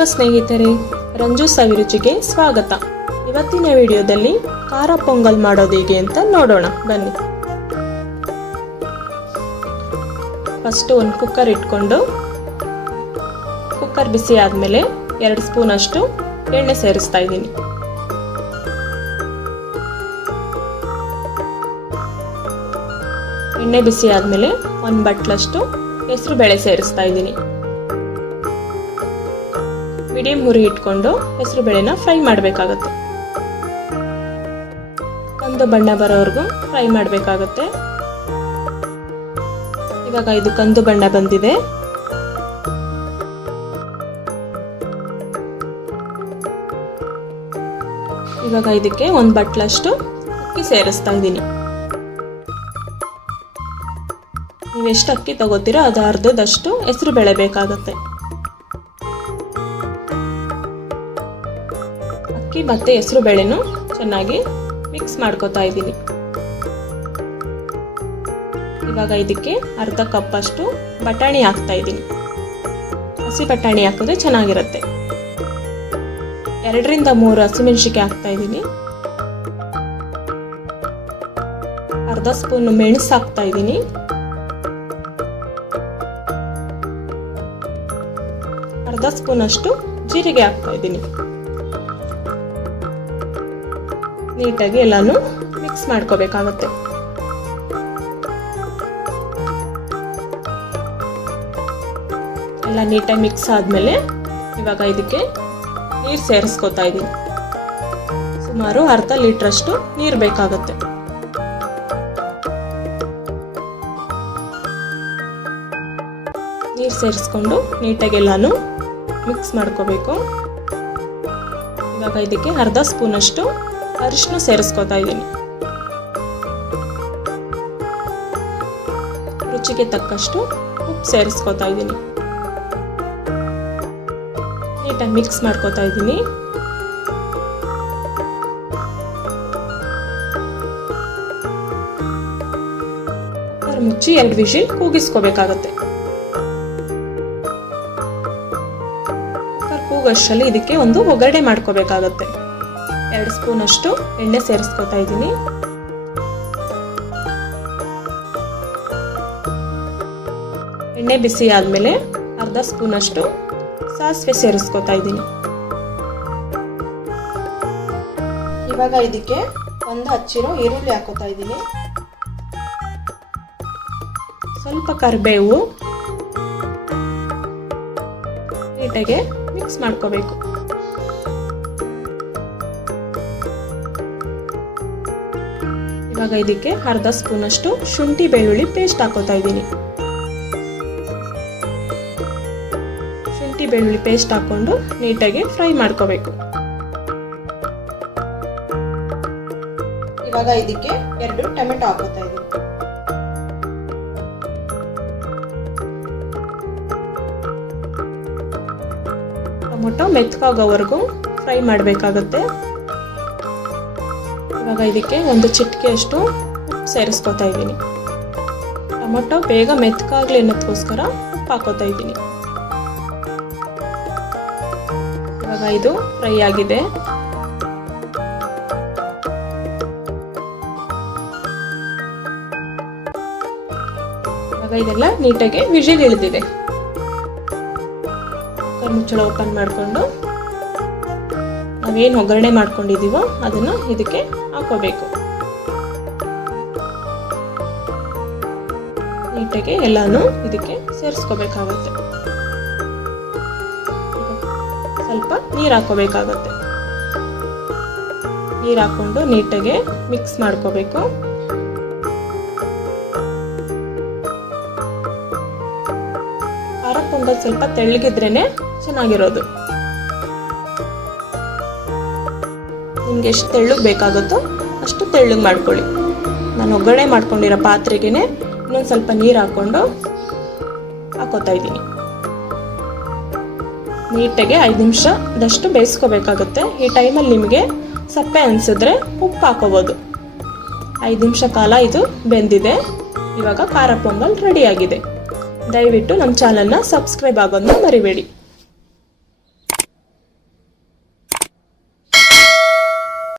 ನಮಸ್ಕಾರ ಸ್ನೇಹಿತರೆ, ರಂಜು ಸವಿರುಚಿಗೆ ಸ್ವಾಗತ. ಇವತ್ತಿನ ವಿಡಿಯೋದಲ್ಲಿ ಖಾರ ಪೊಂಗಲ್ ಮಾಡೋದು ಹೇಗೆ ಅಂತ ನೋಡೋಣ ಬನ್ನಿ. ಫಸ್ಟ್ ಒಂದು ಕುಕ್ಕರ್ ಇಟ್ಕೊಂಡು ಕುಕ್ಕರ್ ಬಿಸಿ ಆದಮೇಲೆ 2 ಸ್ಪೂನ್ ಅಷ್ಟು ಎಣ್ಣೆ ಸೇರಿಸ್ತಾ ಇದ್ದೀನಿ. ಎಣ್ಣೆ ಬಿಸಿ ಆದಮೇಲೆ 1 ಬಟ್ಲಷ್ಟು ಹೆಸರು ಬೇಳೆ ಸೇರಿಸ್ತಾ ಇದ್ದೀನಿ. ಮೀಡಿಯಂ ಹುರಿ ಇಟ್ಕೊಂಡು ಹೆಸರು ಬೇಳೆನ ಫ್ರೈ ಮಾಡಬೇಕಾಗುತ್ತೆ. ಕಂದು ಬಣ್ಣ ಬರೋವರೆಗೂ ಫ್ರೈ ಮಾಡಬೇಕಾಗುತ್ತೆ. ಇವಾಗ ಇದು ಕಂದು ಬಣ್ಣ ಬಂದಿದೆ. ಇವಾಗ ಇದಕ್ಕೆ 1 ಬಟ್ಲಷ್ಟು ಅಕ್ಕಿ ಸೇರಿಸ್ತಾ ಇದ್ದೀನಿ. ನೀವು ಎಷ್ಟು ಅಕ್ಕಿ ತಗೋತೀರೋ ಅದು ಅರ್ಧದಷ್ಟು ಹೆಸರು ಬೇಳೆ ಬೇಕಾಗುತ್ತೆ. ಅಕ್ಕಿ ಮತ್ತೆ ಹೆಸರು ಬೇಳೆನು ಚೆನ್ನಾಗಿ ಮಿಕ್ಸ್ ಮಾಡ್ಕೋತಾ ಇದ್ದೀನಿ. ಇವಾಗ ಇದಕ್ಕೆ ಅರ್ಧ ಕಪ್ ಅಷ್ಟು ಬಟಾಣಿ ಹಾಕ್ತಾ ಇದ್ದೀನಿ. ಹಸಿ ಬಟಾಣಿ ಹಾಕಿದ್ರೆ ಚೆನ್ನಾಗಿರುತ್ತೆ. 2 ರಿಂದ 3 ಹಸಿಮೆಣಸಿನಕಾಯಿ ಹಾಕ್ತಾ ಇದ್ದೀನಿ. ಅರ್ಧ ಸ್ಪೂನ್ ಮೆಣಸು ಹಾಕ್ತಾ ಇದ್ದೀನಿ. ಅರ್ಧ ಸ್ಪೂನ್ ಅಷ್ಟು ಜೀರಿಗೆ ಹಾಕ್ತಾ ಇದ್ದೀನಿ. ನೀಟಾಗಿ ಎಲ್ಲಾನು ಮಿಕ್ಸ್ ಮಾಡ್ಕೋಬೇಕಾಗುತ್ತೆ. ಎಲ್ಲ ನೀಟಾಗಿ ಮಿಕ್ಸ್ ಆದ್ಮೇಲೆ ಇವಾಗ ಇದಕ್ಕೆ ನೀರು ಸೇರಿಸ್ಕೋತಾ ಇದ್ದೀನಿ. ಸುಮಾರು ಅರ್ಧ ಲೀಟರ್ ಅಷ್ಟು ನೀರು ಬೇಕಾಗುತ್ತೆ. ನೀರು ಸೇರಿಸ್ಕೊಂಡು ನೀಟಾಗಿ ಎಲ್ಲಾನು ಮಿಕ್ಸ್ ಮಾಡ್ಕೋಬೇಕು. ಇವಾಗ ಇದಕ್ಕೆ ಅರ್ಧ ಸ್ಪೂನ್ ಅಷ್ಟು ಅರಿಶಿನ ಸೇರಿಸ್ಕೋತಾ ಇದ್ದೀನಿ. ರುಚಿಗೆ ತಕ್ಕಷ್ಟು ಉಪ್ಪು ಸೇರಿಸ್ಕೋತಾ ಇದ್ದೀನಿ. ನೀಟಾಗಿ ಮಿಕ್ಸ್ ಮಾಡ್ಕೋತಾ ಇದ್ದೀನಿ. ಕುಕ್ಕರ್ ಮುಚ್ಚಿ 2 ವಿಷಲ್ ಕೂಗಿಸ್ಕೋಬೇಕಾಗತ್ತೆ. ಕುಕ್ಕರ್ ಕೂಗಷ್ಟರಲ್ಲಿ ಇದಕ್ಕೆ ಒಂದು ಒಗ್ಗರಣೆ ಮಾಡ್ಕೋಬೇಕಾಗತ್ತೆ. 2 ಸ್ಪೂನ್ ಅಷ್ಟು ಎಣ್ಣೆ ಸೇರಿಸ್ಕೋತಾ ಇದ್ದೀನಿ. ಎಣ್ಣೆ ಬಿಸಿ ಆದ್ಮೇಲೆ ಅರ್ಧ ಸ್ಪೂನ್ ಅಷ್ಟು ಸಾಸಿವೆ ಸೇರಿಸ್ಕೋತಾ ಇದ್ದೀನಿ. ಇವಾಗ ಇದಕ್ಕೆ ಒಂದು ಹಚ್ಚಿರೋ ಈರುಳ್ಳಿ ಹಾಕೋತಾ ಇದ್ದೀನಿ. ಸ್ವಲ್ಪ ಕರಿಬೇವು, ನೀಟಾಗಿ ಮಿಕ್ಸ್ ಮಾಡ್ಕೋಬೇಕು. ಇವಾಗ ಇದಕ್ಕೆ ಅರ್ಧ ಸ್ಪೂನ್ ಅಷ್ಟು ಶುಂಠಿ ಬೆಳ್ಳುಳ್ಳಿ ಪೇಸ್ಟ್ ಹಾಕೋತಾ ಇದ್ದೀನಿ. ಶುಂಠಿ ಬೆಳ್ಳುಳ್ಳಿ ಪೇಸ್ಟ್ ಹಾಕೊಂಡು ನೀಟಾಗಿ ಫ್ರೈ ಮಾಡ್ಕೋಬೇಕು. ಇವಾಗ ಇದಕ್ಕೆ 2 ಟೊಮೆಟೊ ಹಾಕೋತಾ ಇದ್ದೀನಿ. ಟೊಮೆಟೊ ಮೆತ್ತಗಾಗೋವರೆಗೂ ಫ್ರೈ ಮಾಡಬೇಕಾಗುತ್ತೆ. ಇವಾಗ ಇದಕ್ಕೆ 1 ಚಿಟಿಕೆಯಷ್ಟು ಉಪ್ಪು ಸೇರಿಸ್ಕೋತಾ ಇದ್ದೀನಿ. ಟೊಮೆಟೊ ಬೇಗ ಮೆತ್ತಗಾಗ್ಲಿ ಅನ್ನೋದಕ್ಕೋಸ್ಕರ ಉಪ್ಪು ಹಾಕೋತಾ ಇದ್ದೀನಿ. ಇವಾಗ ಇದು ಫ್ರೈ ಆಗಿದೆ. ಇವಾಗ ಇದೆಲ್ಲ ನೀಟಾಗಿ ವಿಜಿಲ್ ಇಳಿದಿದೆ. ಕುಕ್ಕರ್ ಮುಚ್ಚಳ ಓಪನ್ ಮಾಡಿಕೊಂಡು ನಾವೇನು ಒಗ್ಗರಣೆ ಮಾಡ್ಕೊಂಡಿದ್ದೀವೋ ಅದನ್ನು ಇದಕ್ಕೆ ಹಾಕೋಬೇಕು. ನೀಟಾಗಿ ಎಲ್ಲಾನು ಇದಕ್ಕೆ ಸೇರಿಸ್ಕೋಬೇಕಾಗತ್ತೆ. ಸ್ವಲ್ಪ ನೀರು ಹಾಕೋಬೇಕಾಗತ್ತೆ. ನೀರು ಹಾಕೊಂಡು ನೀಟಾಗಿ ಮಿಕ್ಸ್ ಮಾಡ್ಕೋಬೇಕು. ಖಾರ ಪೊಂಗಲ್ ಸ್ವಲ್ಪ ತೆಳ್ಳಗಿದ್ರೇನೆ ಚೆನ್ನಾಗಿರೋದು. ನಿಮ್ಗೆ ಎಷ್ಟು ತೆಳ್ಳಗೆ ಬೇಕಾಗುತ್ತೋ ಅಷ್ಟು ತೆಳ್ಳಗೆ ಮಾಡ್ಕೊಳ್ಳಿ. ನಾನು ಒಗ್ಗರಣೆ ಮಾಡ್ಕೊಂಡಿರೋ ಪಾತ್ರೆಗೆ ಇನ್ನೊಂದು ಸ್ವಲ್ಪ ನೀರು ಹಾಕೊಂಡು ಹಾಕೋತಾ ಇದ್ದೀನಿ. ನೀಟಾಗಿ 5 ನಿಮಿಷದಷ್ಟು ಬೇಯಿಸ್ಕೋಬೇಕಾಗುತ್ತೆ. ಈ ಟೈಮಲ್ಲಿ ನಿಮಗೆ ಸಪ್ಪೆ ಅನಿಸಿದ್ರೆ ಉಪ್ಪು ಹಾಕೋಬೋದು. 5 ನಿಮಿಷ ಕಾಲ ಇದು ಬೆಂದಿದೆ. ಇವಾಗ ಖಾರ ಪೊಂಗಲ್ ರೆಡಿಯಾಗಿದೆ. ದಯವಿಟ್ಟು ನಮ್ಮ ಚಾನಲ್ನ ಸಬ್ಸ್ಕ್ರೈಬ್ ಆಗೋದನ್ನ ಮರಿಬೇಡಿ.